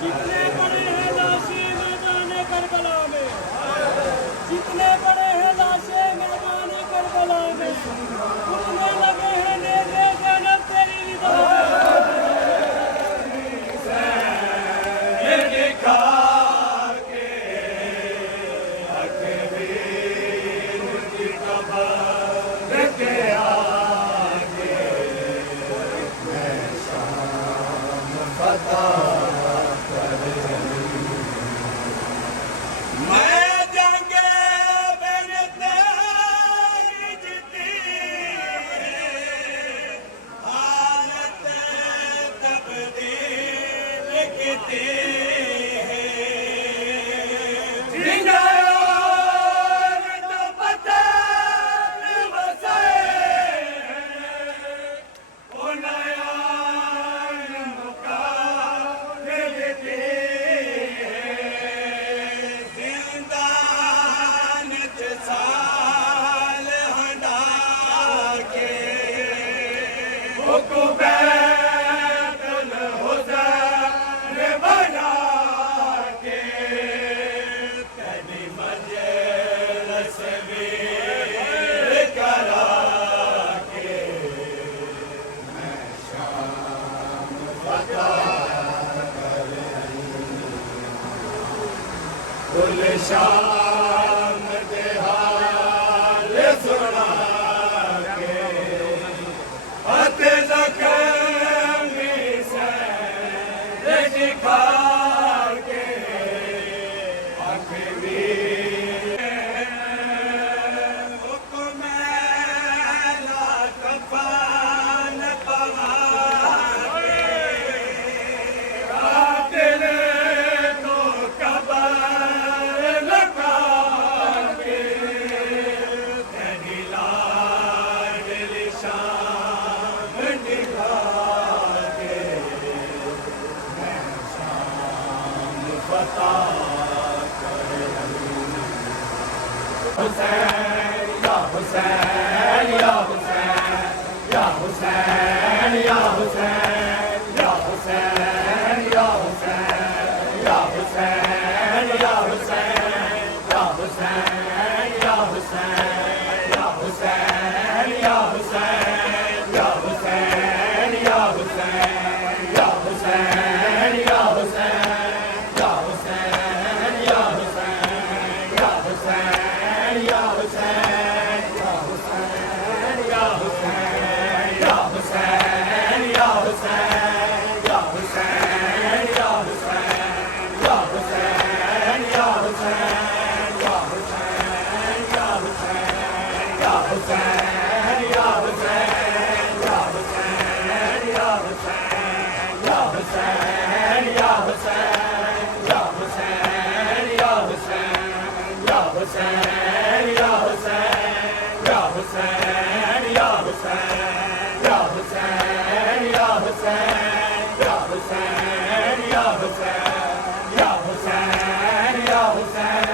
जितने बड़े हैं लाशें मैदान करबला में, जितने बड़े हैं लाशें मैदान करबला में, उतने लगे हैं नेज़े ज़ैनब तेरी रिज़ा शाम दे हाल सुना के अते ज़ख्मी से दिखा के आखिरी हुक्म ला कफन पवा हुसैन या हुसैन या हुसैन या हुसैन या हुसैन या हुसैन या हुसैन या हुसैन या हुसैन या हुसैन या हुसैन या हुसैन या हुसैन या हुसैन या हुसैन या हुसैन या Hussain Hussein, ya Hussein, ya Hussein, ya Hussein.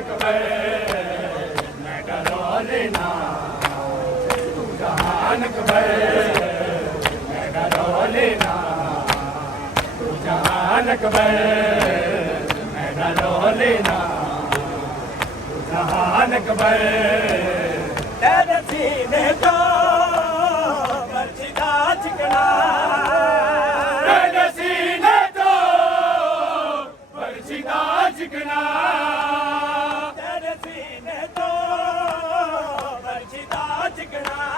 Akbar मैं डरो लेना तू जहान अकबर मैं डरो लेना तू जहान अकबर मैं डरो लेना तू जहान अकबर तेरे सीने तो बरछी का चिकना तेरे सीने तो बरछी का चिकना तेरे सीने तो बरछी का चिकना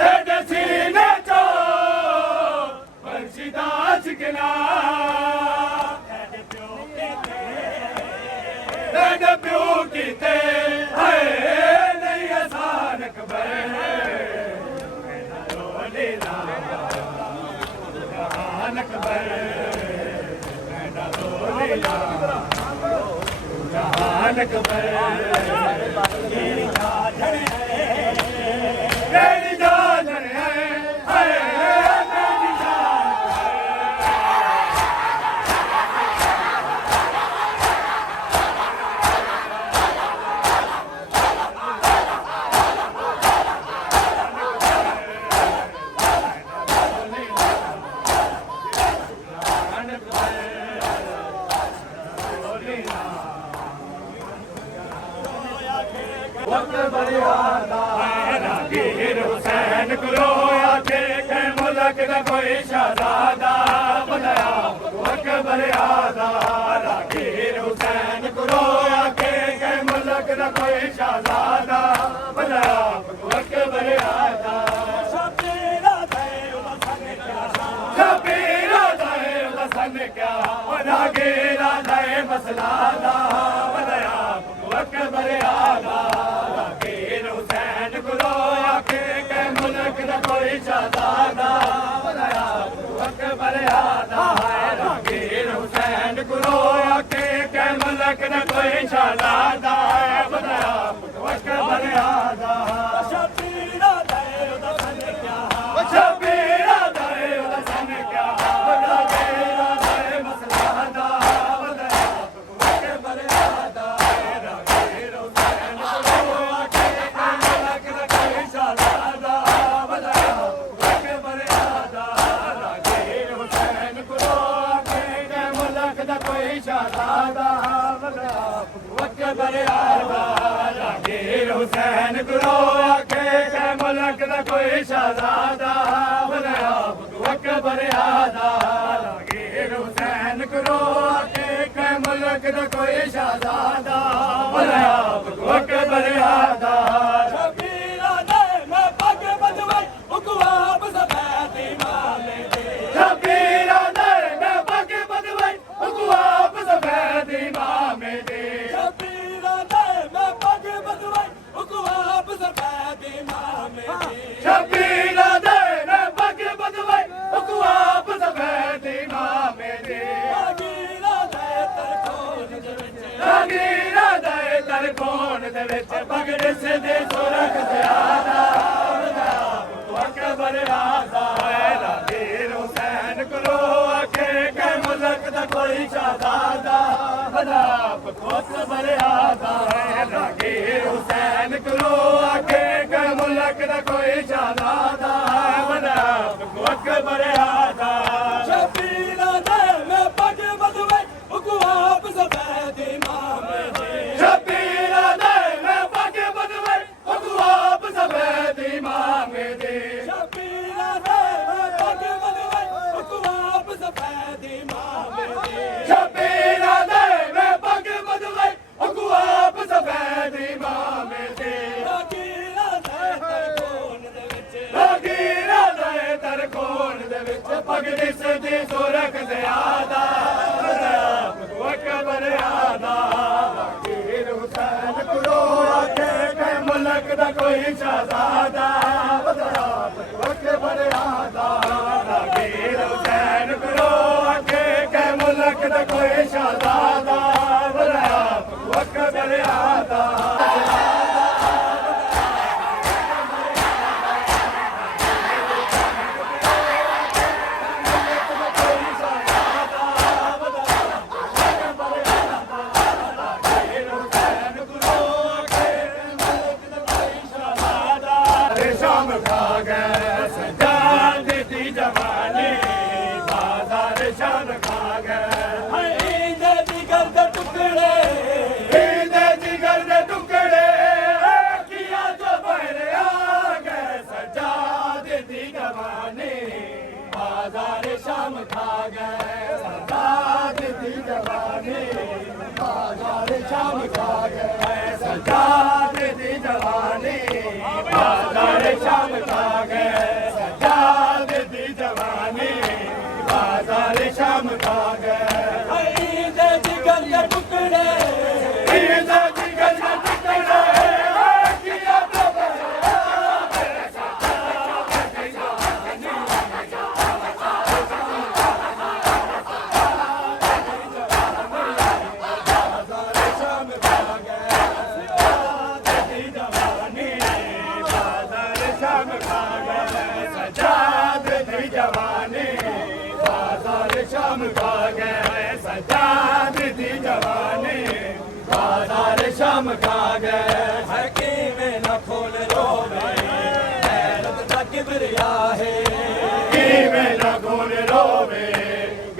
तेरे सीने तो बरछी का चिकना तेरे प्यो कीते तेरे प्यो कीते है नहीं आसान अकबर मैं डरो लेना जहान अकबर मैं डरो लेना जहान अकबर तेरी जान है तेरी जान है तेरी जान वक्त बरियादा रागीर हुसैन करो आखे के मुल्क दा कोई शहजादा बनाया वक्त बरियादा रागीर हुसैन करो आखे के मुल्क दा कोई शहजादा बनाया वक्त बरियादा शबीरा दे उलसन क्या शबीरा दे उलसन क्या रागीरा दे मसला दा बनाया वक्त बरियादा रागीर हुसैन करो आखे के मुल्क दा कोई शहजादा बनाया वक्त बरियादा रागीर हुसैन करो आखे के मुल्क दा कोई शहजादा बनाया वक्त बरियादा शबीरा दे उलसन क्या शबीरा दे उलसन क्या रागीरा दे मसला दा बनाया वक्त बरियादा रागीर हुसैन करो आखे के मुल्क दा कोई शहजादा बनाया वक्त बरियादा रागीर हुसैन करो आखे के मुल्क दा कोई शहजादा बनाया वक्त बरियादा रागीर हुसैन करो आखे के मुल्क दा कोई शहजादा बनाया वक्त बरियादा रागीर हुसैन करो आखे के मुल्क दा कोई शहजादा बनाया वक्त बरियादा शबीरा दे मैं पग बदवाई उकवाब सफेद इमामे दे शबीरा दे मैं पग बदवाई हुकुआब सफेद इमाम दे शबीरा दे मैं पग बदवाई उकवाब सफेद इमामे दे शबीरा दे मैं पग बदवाई हुकुआब सफेद इमाम दे शबीरा दे तरकोन दे विच रागीरा दे तरकोन दे विच पगड़ दे सुरख ज़ियादा वक्त बरियादा रागीर हुसैन करो आखे के मुल्क दा कोई शहजादा बना वक्त बरियादा रागीर हुसैन करो आखे के मुल्क दा कोई शहजादा बना वक्त बरियादा शबीरा दे मैं पग बदवाई उकवाब सफेद इमामे दे शबीरा दे मैं पग बदवाई हुकुआब सफेद इमाम दे शबीरा दे मैं पग बदवाई उकवाब सफेद इमामे दे शबीरा दे मैं पग बदवाई हुकुआब सफेद इमाम दे रागीरा दे तरकोन दे विच रागीरा दे तरकोन दे विच पगड़ दी सुरख ज़ियादा वक्त बरियादा रागीर हुसैन करो आखे के मुल्क दा कोई शहजादा बनाया वक्त बरियादा रागीर हुसैन करो आखे के मुल्क दा कोई शहजादा बनाया वक्त बरियादा टुकड़े दे जिगर दे टुकड़े किया जो पहले आ गए सजाद दी जवानी बाजार शाम खा गए सजाद दी जवानी बाजार शाम खा गए सजाद दी जवानी बाजार शाम खा गए सजाद दी जवानी बाजार शाम खा गए ईद जिगर के टुकड़े ईद जिगर के टुकड़े किया तो सजाद दी जवानी बाजार शाम खा गए सजाद दी जवानी बाजार शाम खा गए हकीमे न खोल रोवे गैरत दा किबरिया है में न गोल रोवे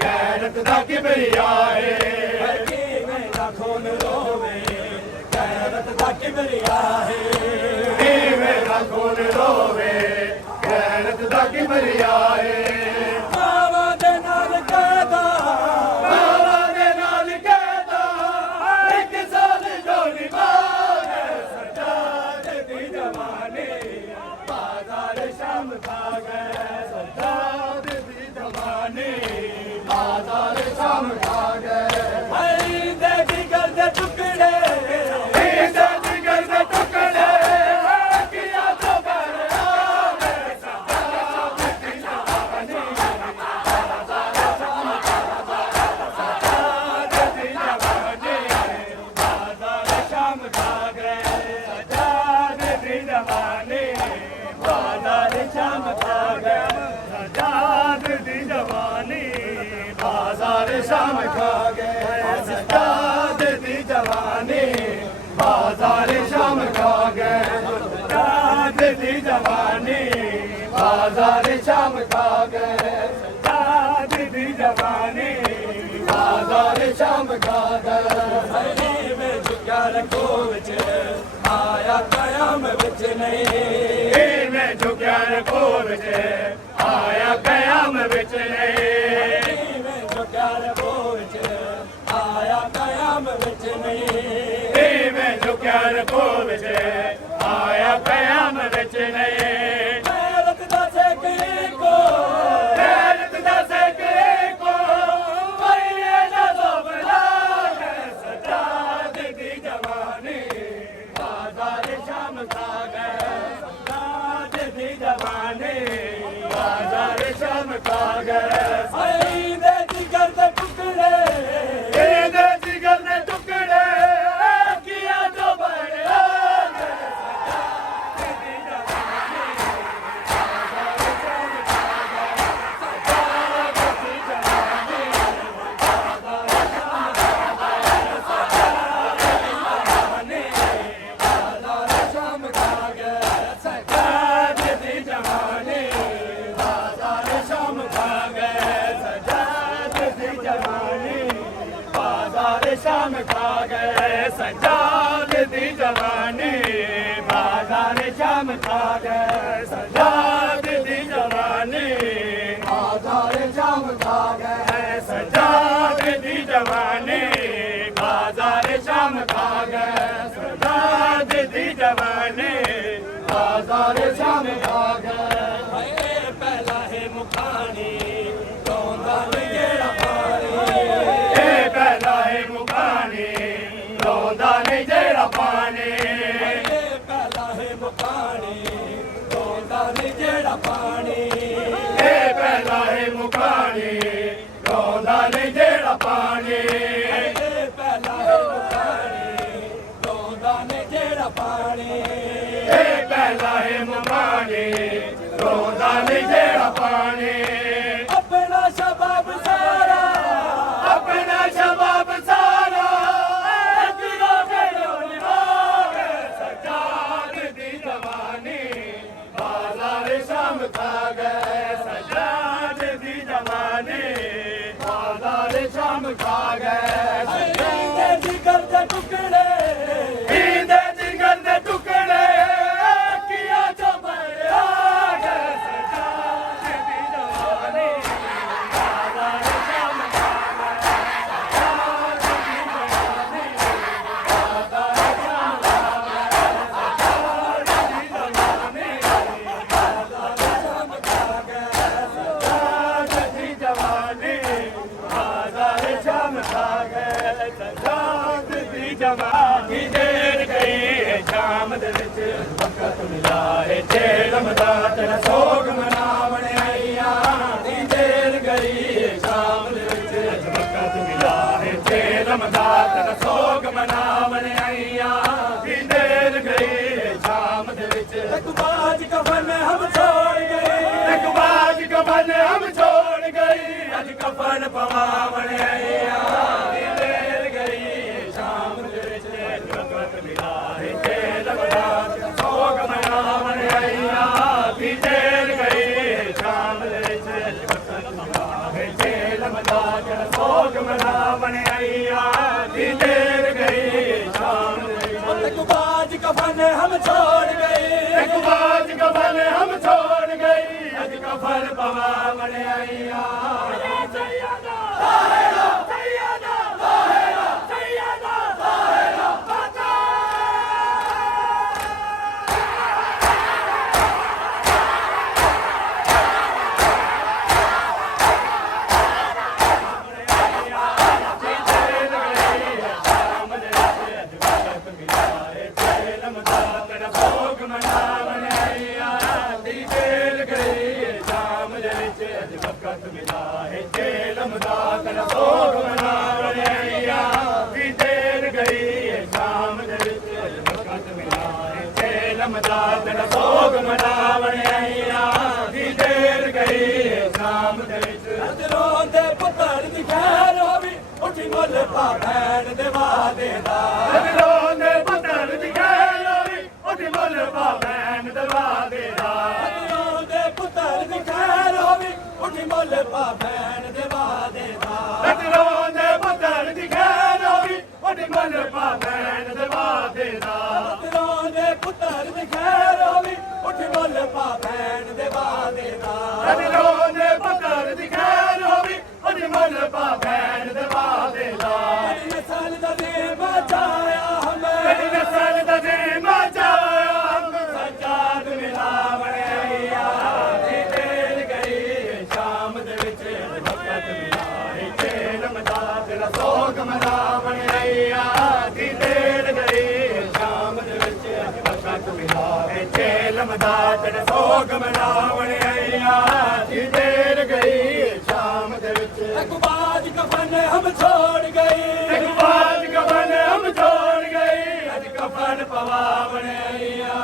गैरत दा किबरिया है हकीमे न खोल रोवे गैरत दा किबरिया है में न गोल रोवे गैरत दा किबरिया है मावा दे नाल कहदा बाबा दे नाल कहदा एक साल जोड़ी मांगे सजाद दी जवानी बाजार शाम खा गए सजाद दी जवानी बाजार शाम खा गए ईद जिगर के टुकड़े ईद जिगर के टुकड़े किया तो बरआ गए सजाद दी जवानी बाजार शाम खा गए सजाद दी जवानी बाजार शाम खा गए सजाद दी जवानी बाजार शाम खा गए सजाद दी जवानी बाजार शाम खा गए सजाद दी जवानी बाजार शाम खा गए सजाद दी जवानी बाजार शाम खा गए सजाद दी जवानी बाजार शाम खा गए में झुका रखो विच आया कयाम विच नहीं में झुकिया रखो विच आया कयाम विच नहीं में झुका रखो विच आया कयाम विच नहीं में झुकिया रखो विच आया कयाम विच नहीं गैरत दा सेक को गैरत दा सेके को पईए ना दोबला गए सजाद दी जवानी बाजार शाम खा गए सजाद दी जवानी बाजार शाम खा गए ईद जिगर के टुकड़े ईद जिगर ने टुकड़े किया जो बड़े गए सजाद दी जवानी बाजार शाम खा गए सजाद दी जवानी बाजार शाम खा गए सजाद दी जवानी बाजार शाम खा गए सजाद दी जवानी बाजार शाम खा गए सजाद दी जवानी बाजार शाम खा गए सजाद दी जवानी बाजार शाम खा गए सजाद दी जवानी बाजार शाम खा गए सजाद दी जवानी बाजार शाम खा गए सजाद दी जवानी बाजार शाम खा गए पहला है मुखानी रोंदा जेड़ा पानी पहला है मुकानी रोंदा नहीं जेड़ा पानी पहला है मुखानी रोंदा जेड़ा पानी पहला है मुकानी रोंदा नहीं जेड़ा पानी पहला है मुखानी रोंदा जेड़ा पानी पहला है मुकानी रोंदा नहीं जेड़ा पानी अपना शबाब सारा अपना शबाब सारा गिरा के डोली मांगे सजाद दी जवानी बाजार शाम खा गए सजाद दी जवानी बाजार शाम खा गए ਦੇ ਟੁਕੜੇ ਹੀਦੇ ਜਿਗਰ ਦੇ ਟੁਕੜੇ ਕੀਆ ਚੋ ਬੜਿਆ ਗਏ ਸਜਾਦ ਦੀ ਜਵਾਨੀ ਆਜ਼ਾਦ ਸ਼ਾਮ जवानी देर गई है शाम दे विच वक्त मिला है जेलम दा तेरा सोग मनावण आईया दी देर गई है शाम दे विच वक्त मिला है जेलम दा तेरा सोग मनावण आईया दी देर गई है शाम दे विच एक बाज कफन हम छोड़ गए एक बाज कफन हम छोड़ गई अज कफन पवावण आईया दी देर गई है शाम दे विच वक्त मिला है जेलम दा तेरा सोग मनावण आईया दी देर गई है शाम दे विच वक्त मिला है जेलम दा तेरा सोग मनावण आईया दी देर गई है शाम दे विच एक बाज कफन हम छोड़ गए एक बाज कफन हम छोड़ गई अज कफन पवावण आईया सैयदा सैयदा सैयदा सैयदा सोग मनावण आईया दी देर गई है शाम दे विच दिलों दे पुत्तर दी खैर होवी उठी मुल पा भैन दे वादे दा दिलों दे पुत्तर दी खैर होवी उठी मुल पा भैन दे वादे दा दिलों दे पुत्तर दी खैर होवी उठी मुल पा भैन दे वादे दा दिलों दे पुत्तर दी खैर होवी उठी मुल पा भैन दे वादे दा दिलों दे पुत्तर दी खैर होवी उठी मुल पा भैन दे वादे दा दिलों दे पुत्तर दी खैर होवी उठी मुल पा भैन दे वादे दा मेरी नस्ल दा दे बचाया हमें मेरी नस्ल दा दे बचाया हम सजाद मिलावण आईया दी देर गई है शाम दे विच वक्त मिला है जेलम दा तेरा सोग मनावण आईया दी देर गई है शाम दे विच वक्त मिला है जेलम दा तेरा सोग मनावण आईया दी देर गई है शाम दे विच एक बाज कफन हम छोड़ गए एक बाज कफन हम छोड़ गई अज कफन पवावण आईया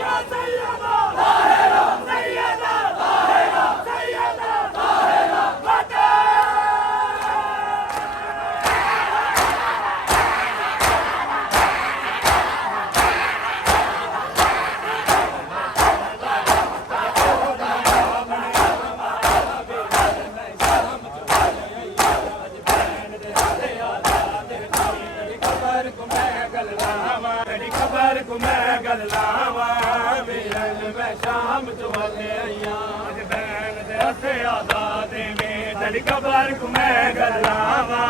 या सैयदा ताहिरा सैयदा ताहिरा सैयदा ताहिरा बता खबर को मैं गल लावा वीरन मैं शाम चवाले आईया अज बैन दे हथे आजाद में तेरी खबर को मैं गल लावा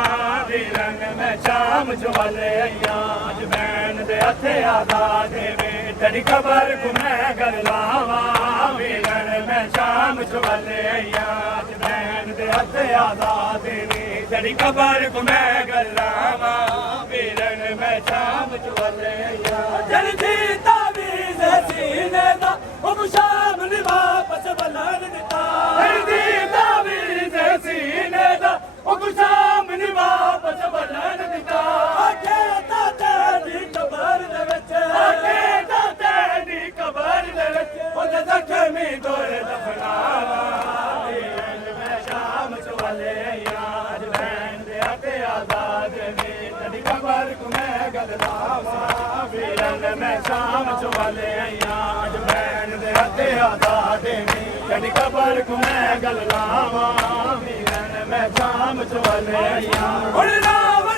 वीरन मैं शाम चवाले आईया अज बैन दे हथे आजाद में तेरी खबर को मैं गल लावा वीरन मैं शाम चवाले आईया अज बैन दे हथे आजाद में तेरी खबर को मैं गल लावा वीरन मैं शाम चवाले आईया जल्दी तावीज़ सीने दा ओ शाम ने वापस बलन दिता जल्दी तावीज़ सीने दा ओ शाम ने वापस बलन दिता आके ताते दी कबर दे विच आके ताते दी कबर दे विच ओ जख्मी तोर दफनावा वीरन मैं शाम चवाले आईया अज बैन दे हथे आजाद ने तेरी खबर को मैं गल लावा वीरन मैं शाम चवाले आईया अज बैन दे हथे आजाद ने तेरी खबर को मैं गल लावा वीरन मैं शाम चवाले आईया हुण नाम